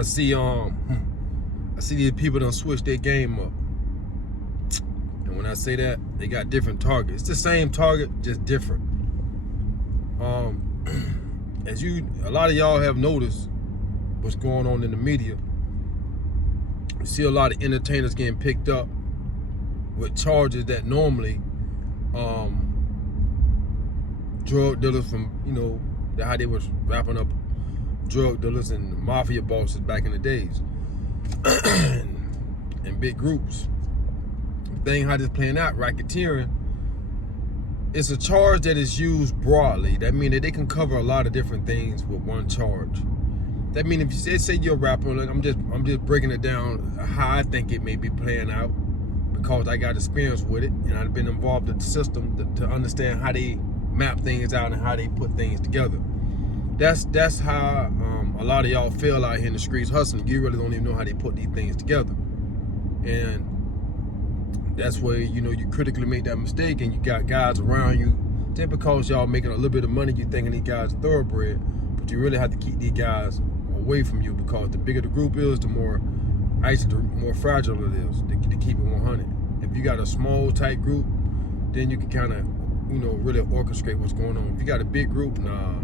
I see these people done switch their game up. And when I say that, they got different targets. It's the same target, just different. As a lot of y'all have noticed what's going on in the media, you see a lot of entertainers getting picked up with charges that normally drug dealers from, how they was wrapping up drug dealers and mafia bosses back in the days in big groups. The thing how this playing out, racketeering, it's a charge that is used broadly. That means that they can cover a lot of different things with one charge. That means if you say you're a rapper, like I'm just breaking it down how I think it may be playing out, because I got experience with it and I've been involved in the system to understand how they map things out and how they put things together. That's how a lot of y'all feel out here in the streets hustling. You really don't even know how they put these things together, and that's where you critically make that mistake, and you got guys around you just because y'all making a little bit of money, you thinking these guys are thoroughbred, but you really have to keep these guys away from you, because the bigger the group is, the more fragile it is to keep it 100. If you got a small tight group, then you can kind of really orchestrate what's going on. If you got a big group, nah,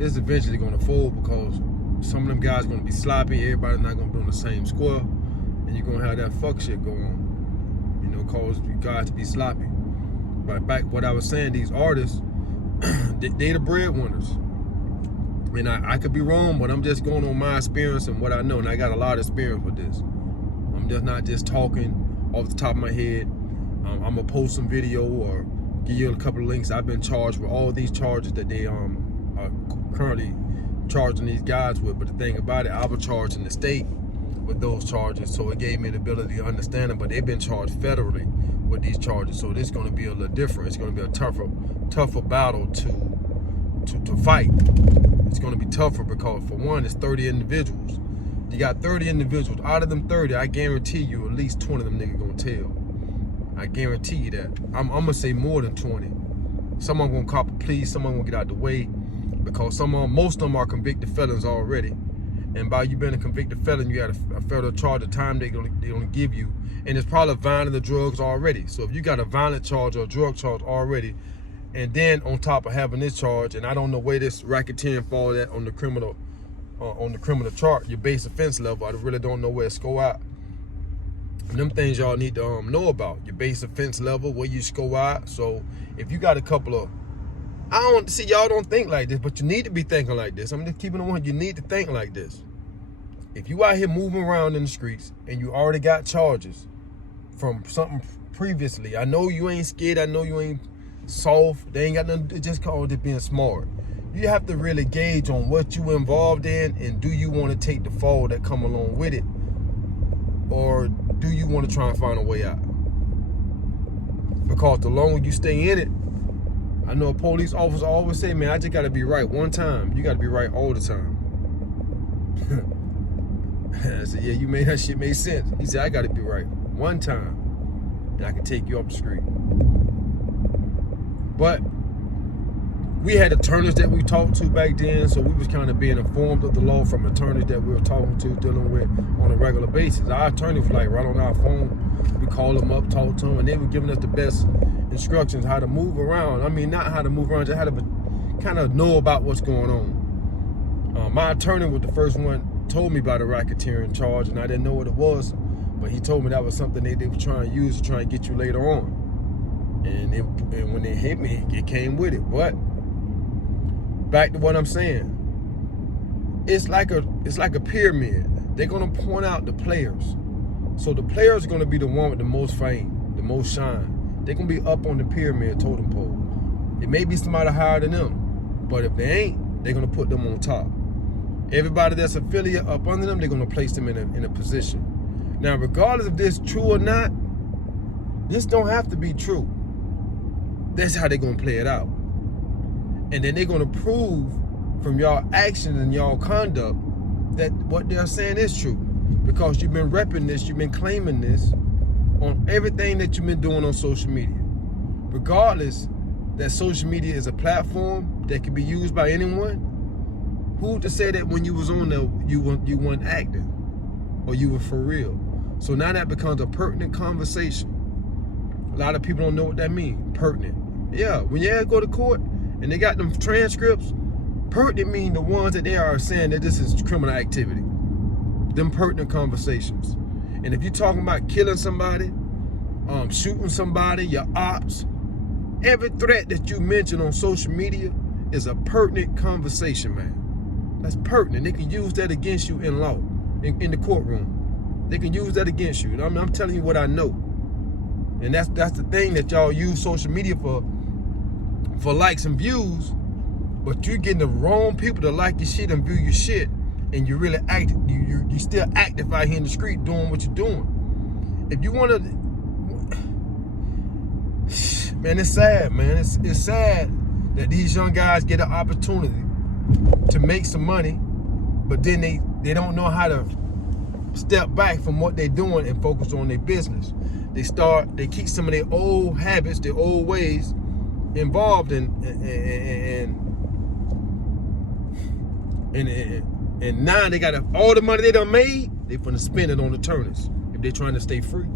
it's eventually going to fold, because some of them guys are going to be sloppy. Everybody's not going to be on the same square, and you're going to have that fuck shit going on. Cause you guys to be sloppy. But back what I was saying, these artists, they the breadwinners. And I could be wrong, but I'm just going on my experience and what I know, and I got a lot of experience with this. I'm just not just talking off the top of my head. I'm gonna post some video or give you a couple of links. I've been charged with all these charges that they are currently charging these guys with. But the thing about it, I was charged in the state with those charges, so it gave me the ability to understand them. But they've been charged federally with these charges, so this is going to be a little different. It's going to be a tougher battle to fight. It's going to be tougher because, for one, it's 30 individuals. You got 30 individuals. Out of them 30, I guarantee you at least 20 of them niggas gonna tell. I guarantee you that. I'm gonna say more than 20. Some of them gonna cop a plea, some of them gonna get out the way, because most of them are convicted felons already. And by you being a convicted felon, you got a federal charge of time they're gonna give you. And it's probably violent the drugs already. So if you got a violent charge or a drug charge already, and then on top of having this charge, and I don't know where this racketeering fall at on the criminal chart, your base offense level, I really don't know where it's go out. And them things y'all need to know about. Your base offense level, where you score out. So if you got a couple of, y'all don't think like this, but you need to be thinking like this. I'm just keeping it one. You need to think like this. If you out here moving around in the streets and you already got charges from something previously, I know you ain't scared. I know you ain't soft. They ain't got nothing. It's just called it being smart. You have to really gauge on what you involved in, and do you want to take the fall that come along with it, or do you want to try and find a way out? Because the longer you stay in it, I know a police officer always say, man, I just got to be right one time. You got to be right all the time. I said, yeah, you made that shit make sense. He said, I got to be right one time, and I can take you off the street. But we had attorneys that we talked to back then, so we was kind of being informed of the law from attorneys that we were talking to, dealing with on a regular basis. Our attorney was like right on our phone. We called them up, talked to them, and they were giving us the best instructions how to move around. I mean, not how to move around, just how to kind of know about what's going on. My attorney was the first one told me about a racketeering charge, and I didn't know what it was, but he told me that was something they were trying to use to try and get you later on. And when they hit me, it came with it. But back to what I'm saying, it's like a pyramid. They're gonna point out the players. So the players are gonna be the one with the most fame, the most shine. They're gonna be up on the pyramid totem pole. It may be somebody higher than them, but if they ain't, they're gonna put them on top. Everybody that's affiliate up under them, they're gonna place them in a position. Now, regardless if this is true or not, this don't have to be true. That's how they're gonna play it out. And then they're gonna prove from y'all action and y'all conduct that what they're saying is true. Because you've been repping this, you've been claiming this on everything that you've been doing on social media. Regardless that social media is a platform that can be used by anyone, Who to say that when you was on there, you weren't acting, or you were for real? So now that becomes a pertinent conversation. A lot of people don't know what that means. Pertinent. Yeah, when you go to court and they got them transcripts, pertinent mean the ones that they are saying that this is criminal activity. Them pertinent conversations. And if you're talking about killing somebody, shooting somebody, your ops, every threat that you mention on social media is a pertinent conversation, man. That's pertinent. They can use that against you in law, in the courtroom. They can use that against you. I mean, I'm telling you what I know. And that's the thing that y'all use social media for likes and views, but you're getting the wrong people to like your shit and view your shit, and you really act, you still active out here in the street doing what you're doing. If you want to, man, it's sad, man. It's sad that these young guys get an opportunity to make some money, but then they don't know how to step back from what they're doing and focus on their business. They keep some of their old habits, their old ways involved and now they got all the money they done made, they finna spend it on attorneys if they're trying to stay free.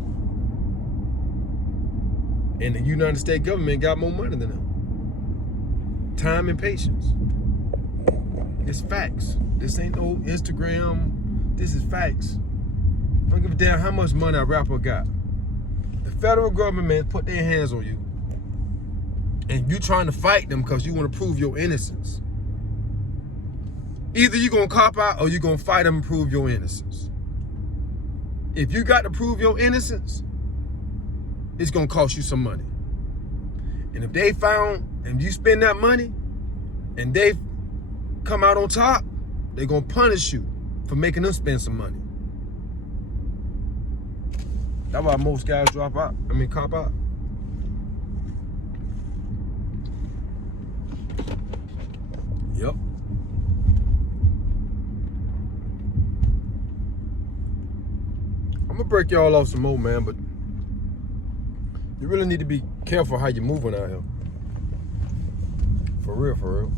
And the United States government got more money than them. Time and patience. It's facts. This ain't no Instagram. This is facts. I don't give a damn how much money a rapper got. The federal government put their hands on you, and you trying to fight them because you want to prove your innocence. Either you're going to cop out or you're going to fight them and prove your innocence. If you got to prove your innocence, it's going to cost you some money. And if they found, and you spend that money, and they come out on top, they're going to punish you for making them spend some money. That's why most guys cop out. Yep. I'm gonna break y'all off some more, man, but you really need to be careful how you're moving out here. For real, for real.